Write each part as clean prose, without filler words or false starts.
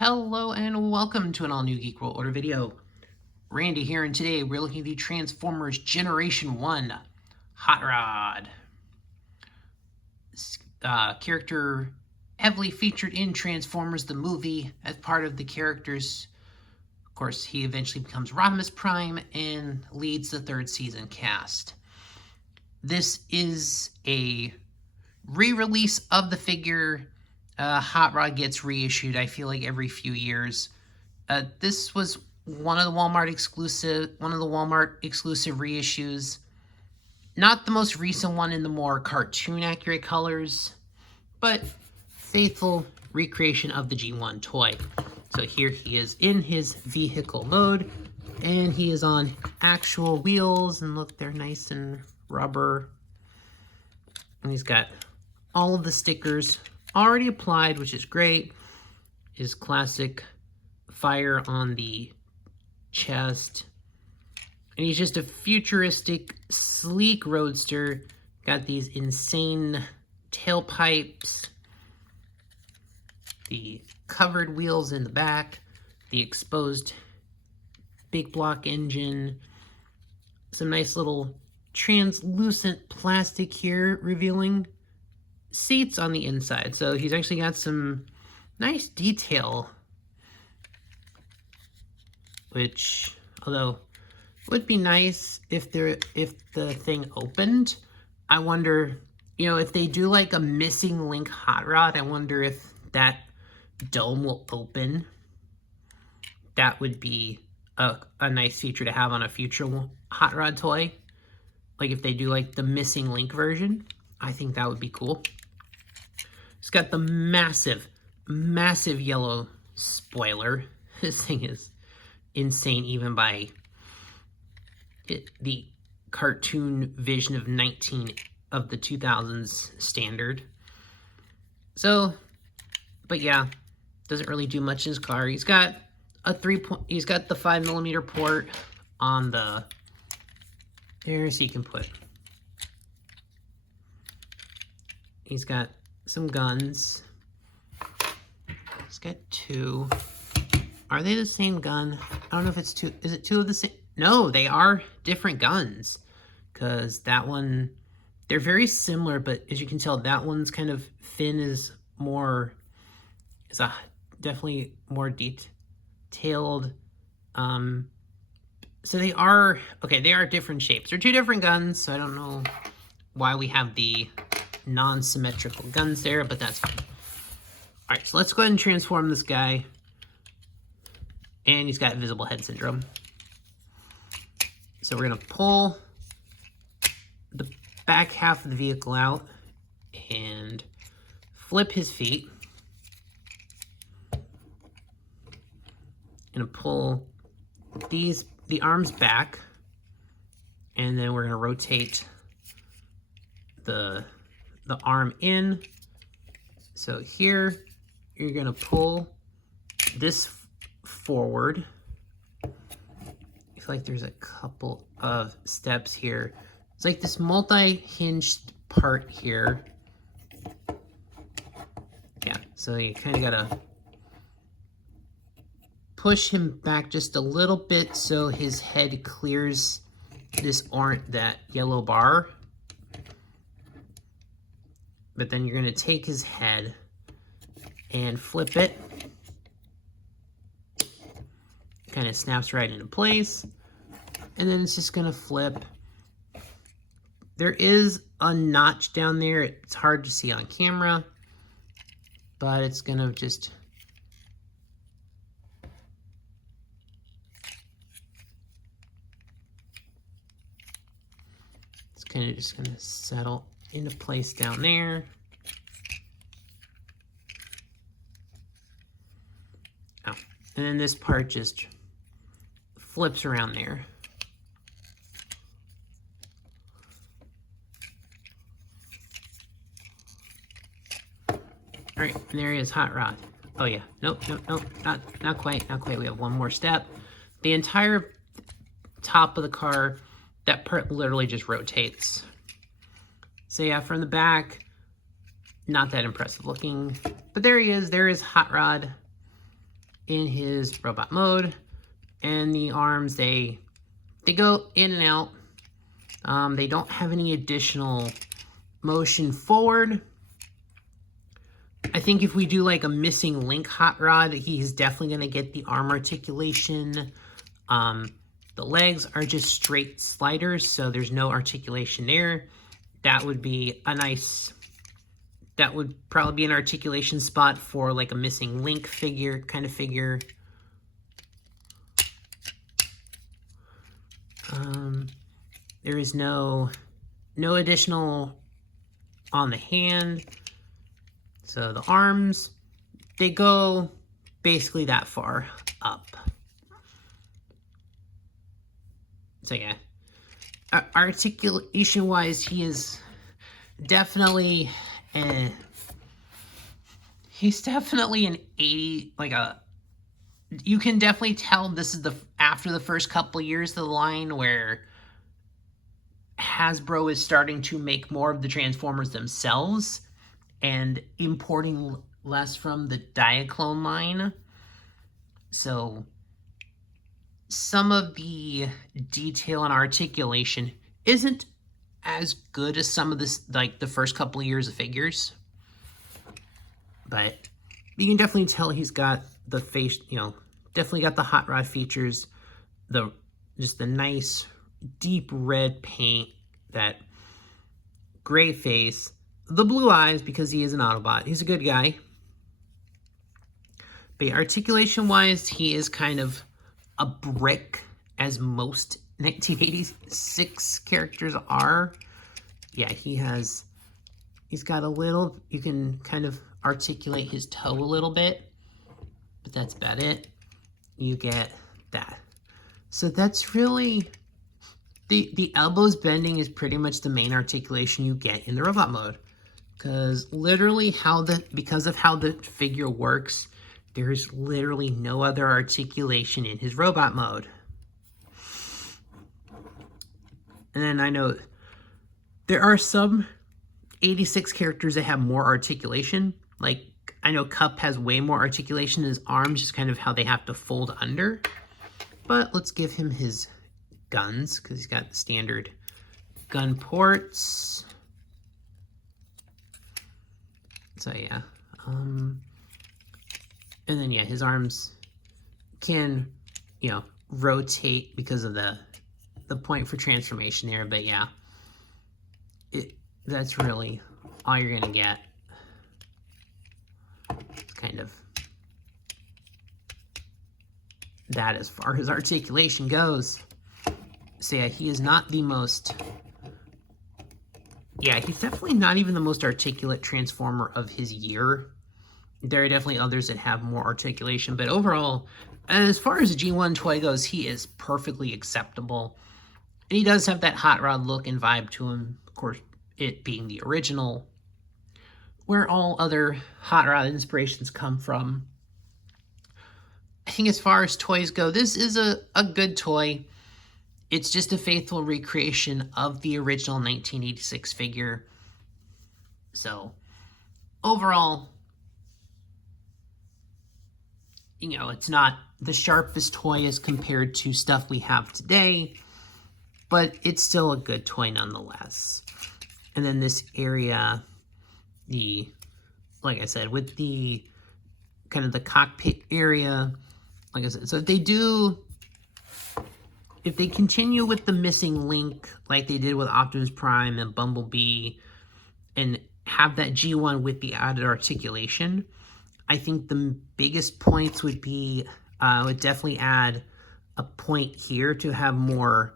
Hello and welcome to an all-new Geek World Order video. Randy here, and today we're looking at the Transformers Generation 1 Hot Rod. Character heavily featured in Transformers the movie as part of the characters. Of course, he eventually becomes Rodimus Prime and leads the third season cast. This is a re-release of the figure. Hot Rod gets reissued, I feel like, every few years. This was one of the Walmart exclusive reissues. Not the most recent one in the more cartoon accurate colors, but faithful recreation of the G1 toy. So here he is in his vehicle mode, and he is on actual wheels, and look, they're nice and rubber. And he's got all of the stickers already applied, which is great. His classic fire on the chest. And he's just a futuristic, sleek roadster. Got these insane tailpipes, the covered wheels in the back, the exposed big block engine, some nice little translucent plastic here revealing seats on the inside. So he's actually got some nice detail, which, although would be nice if the thing opened. I wonder, if they do like a missing link hot rod, I wonder if that dome will open. That would be a nice feature to have on a future hot rod toy. Like if they do like the missing link version, I think that would be cool. It's got the massive yellow spoiler. This thing is insane, even by the cartoon vision of the 2000s standard. So, but yeah, doesn't really do much in his car. He's got he's got the 5mm port on the there, so you can put. He's got some guns. He's got two. Are they the same gun? I don't know if it's two. Is it two of the same? No, they are different guns. Because that one, they're very similar, but as you can tell, that one's kind of fin is definitely more detailed. So they are different shapes. They're two different guns, so I don't know why we have the non-symmetrical guns there, but that's fine. All right, so let's go ahead and transform this guy. And he's got visible head syndrome. So we're gonna pull the back half of the vehicle out and flip his feet. Gonna pull the arms back, and then we're gonna rotate the arm in. So here, you're gonna pull this forward. I feel like there's a couple of steps here. It's like this multi-hinged part here. Yeah, so you kind of gotta push him back just a little bit so his head clears that yellow bar. But then you're gonna take his head and flip it. Kind of snaps right into place. And then it's just gonna flip. There is a notch down there. It's hard to see on camera, but it's gonna just just gonna settle into place down there. Oh, and then this part just flips around there. All right, and there he is, Hot Rod. Oh yeah, nope, not quite. We have one more step. The entire top of the car, that part literally just rotates. So yeah, from the back, not that impressive looking. But there he is. There is Hot Rod. in his robot mode. And the arms, they go in and out. They don't have any additional motion forward. I think if we do like a missing link hot rod, he's definitely going to get the arm articulation. The legs are just straight sliders, so there's no articulation there. That would be a nice, that would probably be an articulation spot for like a missing link figure, kind of figure. There is no additional on the hand. So the arms, they go basically that far up. So yeah, articulation-wise, he is definitely he's definitely an 80, like a, you can definitely tell this is after the first couple of years of the line where Hasbro is starting to make more of the Transformers themselves and importing less from the Diaclone line. So some of the detail and articulation isn't as good as some of this, like the first couple of years of figures. But you can definitely tell he's got the face, definitely got the hot rod features, just the nice deep red paint, that gray face, the blue eyes because he is an Autobot. He's a good guy. But articulation-wise, he is kind of a brick, as most 1986 characters are. Yeah, he's got a little, you can kind of articulate his toe a little bit, but that's about it. You get that. So that's really, the elbows bending is pretty much the main articulation you get in the robot mode. Because literally because of how the figure works, there's literally no other articulation in his robot mode. And then I know there are some 86 characters that have more articulation. Like, I know Cup has way more articulation in his arms, just kind of how they have to fold under. But let's give him his guns, because he's got the standard gun ports. So yeah. And then yeah, his arms can, rotate because of the point for transformation there. But yeah, that's really all you're gonna get. It's kind of that as far as articulation goes. So yeah, he is not the most, yeah, he's definitely not even the most articulate Transformer of his year. There are definitely others that have more articulation, but overall, as far as the G1 toy goes, he is perfectly acceptable. And he does have that hot rod look and vibe to him, of course, it being the original, where all other hot rod inspirations come from. I think as far as toys go, this is a good toy. It's just a faithful recreation of the original 1986 figure. So, overall, it's not the sharpest toy as compared to stuff we have today, but it's still a good toy nonetheless. And then this area, like I said, with the kind of the cockpit area, like I said, so if they continue with the missing link like they did with Optimus Prime and Bumblebee and have that G1 with the added articulation, I think the biggest points would be, would definitely add a point here to have more,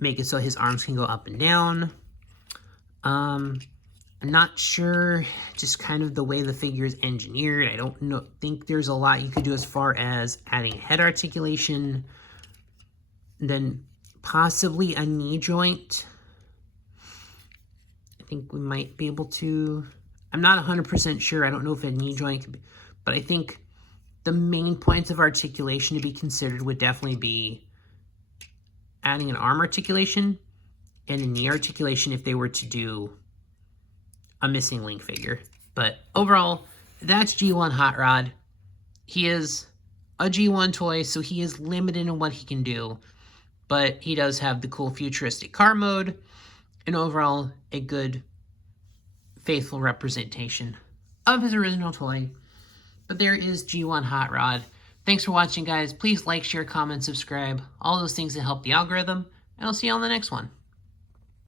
make it so his arms can go up and down. I'm not sure, just kind of the way the figure is engineered. I don't think there's a lot you could do as far as adding head articulation. Then possibly a knee joint. I think we might be able to, I'm not 100% sure. I don't know if a knee joint could be, but I think the main points of articulation to be considered would definitely be adding an arm articulation and a knee articulation if they were to do a missing link figure. But overall, that's G1 Hot Rod. He is a G1 toy, so he is limited in what he can do, but he does have the cool futuristic car mode, and overall a good, faithful representation of his original toy. But there is G1 Hot Rod. Thanks for watching, guys. Please like, share, comment, subscribe, all those things that help the algorithm, and I'll see you on the next one.